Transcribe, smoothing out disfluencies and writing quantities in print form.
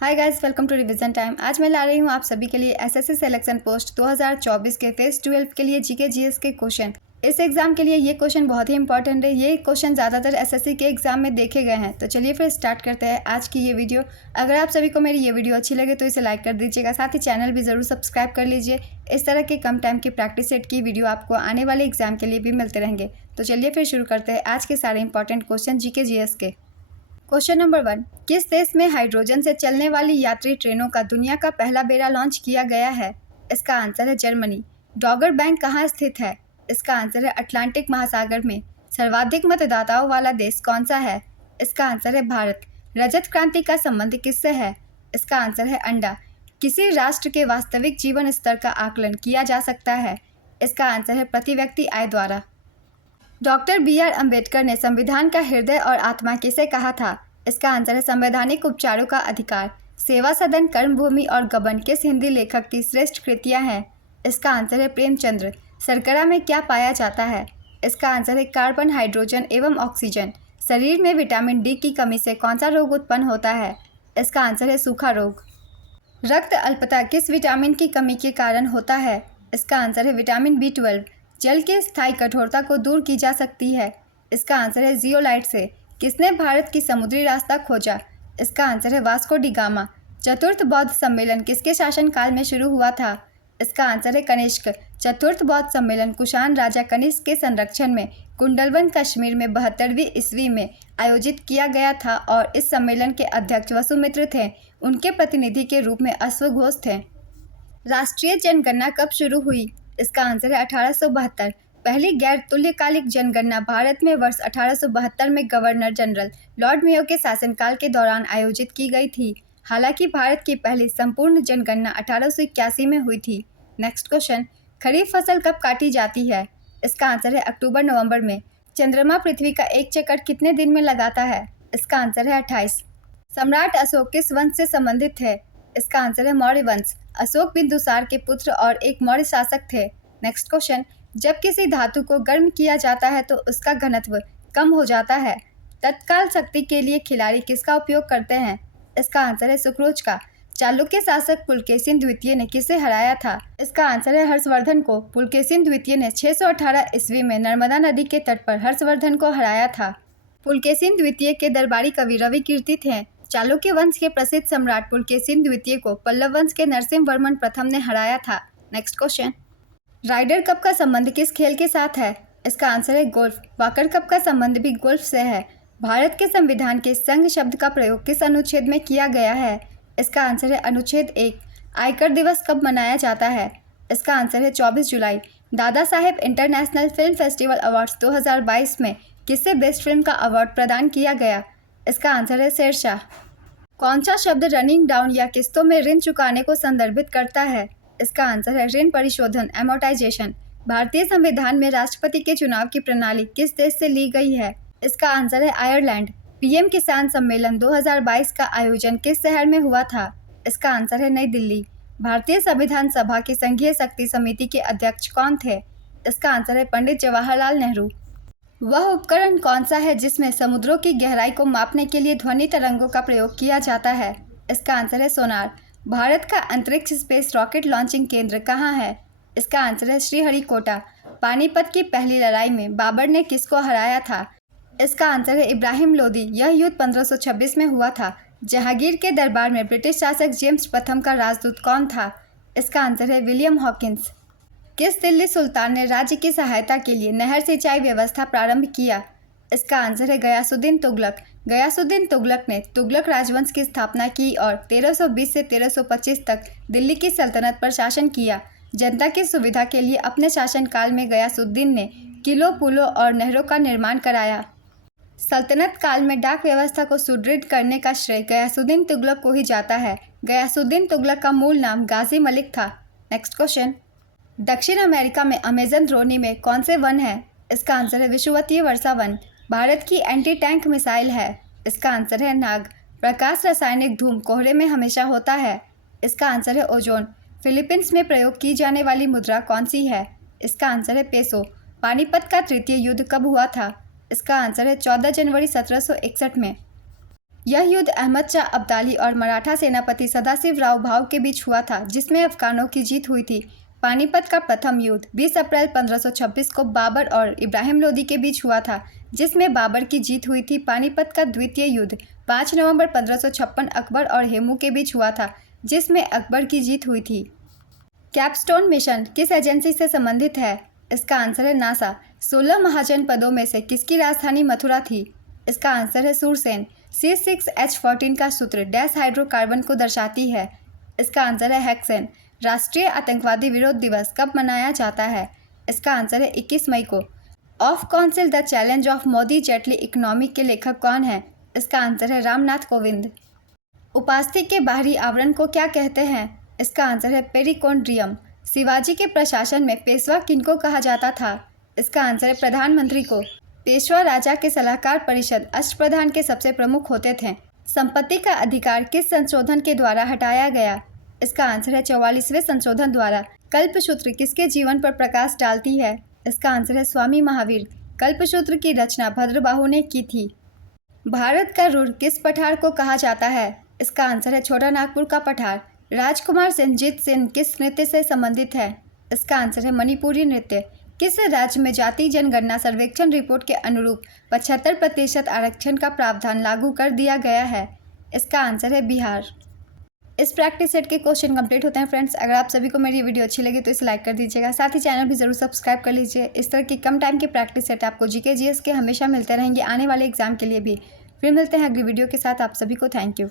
Hi guys, welcome to revision time. आज मैं ला रही हूँ आप सभी के लिए एसएससी सिलेक्शन पोस्ट 2024 के फेज 12 के लिए जीके जीएस के क्वेश्चन। इस एग्जाम के लिए ये क्वेश्चन बहुत ही इंपॉर्टेंट है। ये क्वेश्चन ज़्यादातर एसएससी के एग्जाम में देखे गए हैं। तो चलिए फिर स्टार्ट करते हैं आज की ये वीडियो। अगर आप सभी को मेरी ये वीडियो अच्छी लगे तो इसे लाइक कर दीजिएगा, साथ ही चैनल भी ज़रूर सब्सक्राइब कर लीजिए। इस तरह के कम टाइम की प्रैक्टिस सेट की वीडियो आपको आने वाले एग्जाम के लिए भी मिलते रहेंगे। तो चलिए फिर शुरू करते हैं आज के सारे इंपॉर्टेंट क्वेश्चन जीके जीएस के। क्वेश्चन नंबर 1, किस देश में हाइड्रोजन से चलने वाली यात्री ट्रेनों का दुनिया का पहला बेड़ा लॉन्च किया गया है? इसका आंसर है जर्मनी। डॉगर बैंक कहाँ स्थित है? इसका आंसर है अटलांटिक महासागर में। सर्वाधिक मतदाताओं वाला देश कौन सा है? इसका आंसर है भारत। रजत क्रांति का संबंध किससे है? इसका आंसर है अंडा। किसी राष्ट्र के वास्तविक जीवन स्तर का आकलन किया जा सकता है? इसका आंसर है प्रति व्यक्ति आय द्वारा। Doctor B R. अम्बेडकर ने संविधान का हृदय और आत्मा किसे कहा था? इसका आंसर है संवैधानिक उपचारों का अधिकार। सेवा सदन, कर्मभूमि और गबन किस हिंदी लेखक की श्रेष्ठ कृतियां हैं? इसका आंसर है प्रेमचंद्र। शर्करा में क्या पाया जाता है? इसका आंसर है कार्बन, हाइड्रोजन एवं ऑक्सीजन। शरीर में विटामिन डी की कमी से कौन सा रोग उत्पन्न होता है? इसका आंसर है सूखा रोग। रक्त अल्पता किस विटामिन की कमी के कारण होता है? इसका आंसर है विटामिन B12। जल की स्थायी कठोरता को दूर की जा सकती है? इसका आंसर है जियोलाइट से। किसने भारत की समुद्री रास्ता खोजा? इसका आंसर है वास्को डी गामा। चतुर्थ बौद्ध सम्मेलन किसके शासनकाल में शुरू हुआ था? इसका आंसर है कनिष्क। चतुर्थ बौद्ध सम्मेलन कुषाण राजा कनिष्क के संरक्षण में कुंडलवन कश्मीर में 72वीं ईस्वी में आयोजित किया गया था और इस सम्मेलन के अध्यक्ष वसुमित्र थे। उनके प्रतिनिधि के रूप में अश्वघोष थे। राष्ट्रीय जनगणना कब शुरू हुई? इसका आंसर है 1872। पहली गैर तुल्यकालिक जनगणना भारत में वर्ष 1872 में गवर्नर जनरल लॉर्ड मेयो के शासनकाल के दौरान आयोजित की गई थी। हालांकि भारत की पहली संपूर्ण जनगणना 1881 में हुई थी। नेक्स्ट क्वेश्चन, खरीफ फसल कब काटी जाती है? इसका आंसर है अक्टूबर-नवंबर में। चंद्रमा पृथ्वी का एक चक्कर कितने दिन में लगाता है? इसका आंसर है 28। सम्राट अशोक किस वंश से संबंधित है? इसका आंसर है मौर्य वंश। अशोक बिंदुसार के पुत्र और एक मौर्य शासक थे। नेक्स्ट क्वेश्चन, जब किसी धातु को गर्म किया जाता है तो उसका घनत्व कम हो जाता है। तत्काल शक्ति के लिए खिलाड़ी किसका उपयोग करते हैं? इसका आंसर है सुक्रोज का। चालुक्य शासक पुलकेशिन द्वितीय ने किसे हराया था? इसका आंसर है हर्षवर्धन को। पुलकेशिन द्वितीय ने 618 ईस्वी में नर्मदा नदी के तट पर हर्षवर्धन को हराया था। पुलकेशिन द्वितीय के दरबारी कवि रवि कीर्ति थे। चालुक्य वंश के प्रसिद्ध सम्राट पुलकेशिन द्वितीय को पल्लव वंश के नरसिंह वर्मन प्रथम ने हराया था। नेक्स्ट क्वेश्चन, राइडर कप का संबंध किस खेल के साथ है? इसका आंसर है गोल्फ। वाकर कप का संबंध भी गोल्फ से है। भारत के संविधान के संघ शब्द का प्रयोग किस अनुच्छेद में किया गया है? इसका आंसर है अनुच्छेद 1। आयकर दिवस कब मनाया जाता है? इसका आंसर है 24 जुलाई। Dada Saheb international film festival awards 2022 में किससे बेस्ट फिल्म का अवार्ड प्रदान किया गया? इसका आंसर है शेरशाह। कौन सा शब्द रनिंग डाउन या किस्तों में ऋण चुकाने को संदर्भित करता है? इसका आंसर है ऋण परिशोधन, एमोर्टाइजेशन। भारतीय संविधान में राष्ट्रपति के चुनाव की प्रणाली किस देश से ली गई है? इसका आंसर है आयरलैंड। पीएम किसान सम्मेलन 2022 का आयोजन किस शहर में हुआ था? इसका आंसर है नई दिल्ली। भारतीय संविधान सभा की संघीय शक्ति समिति के अध्यक्ष कौन थे? इसका आंसर है पंडित जवाहरलाल नेहरू। वह उपकरण कौन सा है जिसमें समुद्रों की गहराई को मापने के लिए ध्वनि तरंगों का प्रयोग किया जाता है? इसका आंसर है सोनार। भारत का अंतरिक्ष स्पेस रॉकेट लॉन्चिंग केंद्र कहाँ है? इसका आंसर है श्रीहरिकोटा। पानीपत की पहली लड़ाई में बाबर ने किसको हराया था? इसका आंसर है इब्राहिम लोदी। यह युद्ध 1526 में हुआ था। जहांगीर के दरबार में ब्रिटिश शासक जेम्स प्रथम का राजदूत कौन था? इसका आंसर है विलियम हॉकिंस। किस दिल्ली सुल्तान ने राज्य की सहायता के लिए नहर सिंचाई व्यवस्था प्रारंभ किया? इसका आंसर है गयासुद्दीन तुगलक। गयासुद्दीन तुगलक ने तुगलक राजवंश की स्थापना की और 1320 से 1325 तक दिल्ली की सल्तनत पर शासन किया। जनता की सुविधा के लिए अपने शासनकाल में गयासुद्दीन ने किलों, पुलों और नहरों का निर्माण कराया। सल्तनत काल में डाक व्यवस्था को सुदृढ़ करने का श्रेय गयासुद्दीन तुगलक को ही जाता है। गयासुद्दीन तुगलक का मूल नाम गाजी मलिक था। नेक्स्ट क्वेश्चन, दक्षिण अमेरिका में अमेजन द्रोणी में कौन से वन है? इसका आंसर है विषुवतीय वर्षा वन। भारत की एंटी टैंक मिसाइल है। इसका आंसर है नाग। प्रकाश रासायनिक धूम कोहरे में हमेशा होता है। इसका आंसर है ओजोन। फिलीपींस में प्रयोग की जाने वाली मुद्रा कौन सी है? इसका आंसर है पेसो। पानीपत का तृतीय युद्ध कब हुआ था? इसका आंसर है 14 जनवरी 1761 में। यह युद्ध अहमद शाह अब्दाली और मराठा सेनापति सदाशिवराव भाऊ के बीच हुआ था, जिसमें अफगानों की जीत हुई थी। पानीपत का प्रथम युद्ध 20 अप्रैल 1526 को बाबर और इब्राहिम लोदी के बीच हुआ था, जिसमें बाबर की जीत हुई थी। पानीपत का द्वितीय युद्ध 5 नवंबर 1556 अकबर और हेमू के बीच हुआ था, जिसमें अकबर की जीत हुई थी। कैपस्टोन मिशन किस एजेंसी से संबंधित है? इसका आंसर है नासा। 16 महाजनपदों में से किसकी राजधानी मथुरा थी? इसका आंसर है सूरसेन। C6H14 का सूत्र डैश हाइड्रोकार्बन को दर्शाती है? इसका आंसर है हेक्सेन। राष्ट्रीय आतंकवादी विरोध दिवस कब मनाया जाता है? इसका आंसर है 21 मई को। Of council the challenge of Modi Jaitley economic के लेखक कौन है? इसका आंसर है रामनाथ कोविंद। उपास्थि के बाहरी आवरण को क्या कहते हैं? इसका आंसर है पेरिकोन्ड्रियम। शिवाजी के प्रशासन में पेशवा किनको कहा जाता था? इसका आंसर है प्रधानमंत्री को। पेशवा राजा के सलाहकार परिषद अष्टप्रधान के सबसे प्रमुख होते थे। संपत्ति का अधिकार किस संशोधन के द्वारा हटाया गया? इसका आंसर है 44वें संशोधन द्वारा। कल्पसूत्र किसके जीवन पर प्रकाश डालती है? इसका आंसर है स्वामी महावीर। कल्पसूत्र की रचना भद्रबाहु ने की थी। भारत का रुर किस पठार को कहा जाता है? इसका आंसर है छोटा नागपुर का पठार। राजकुमार सिंहजीत सिंह किस नृत्य से संबंधित है? इसका आंसर है मणिपुरी नृत्य। किस राज्य में जाति जनगणना सर्वेक्षण रिपोर्ट के अनुरूप 75% आरक्षण का प्रावधान लागू कर दिया गया है? इसका आंसर है बिहार। इस प्रैक्टिस सेट के क्वेश्चन कंप्लीट होते हैं फ्रेंड्स। अगर आप सभी को मेरी वीडियो अच्छी लगी तो इसे लाइक कर दीजिएगा, साथ ही चैनल भी जरूर सब्सक्राइब कर लीजिए। इस तरह की कम टाइम के प्रैक्टिस सेट आपको जीके जीएस के हमेशा मिलते रहेंगे, आने वाले एग्जाम के लिए भी। फिर मिलते हैं अगली वीडियो के साथ। आप सभी को थैंक यू।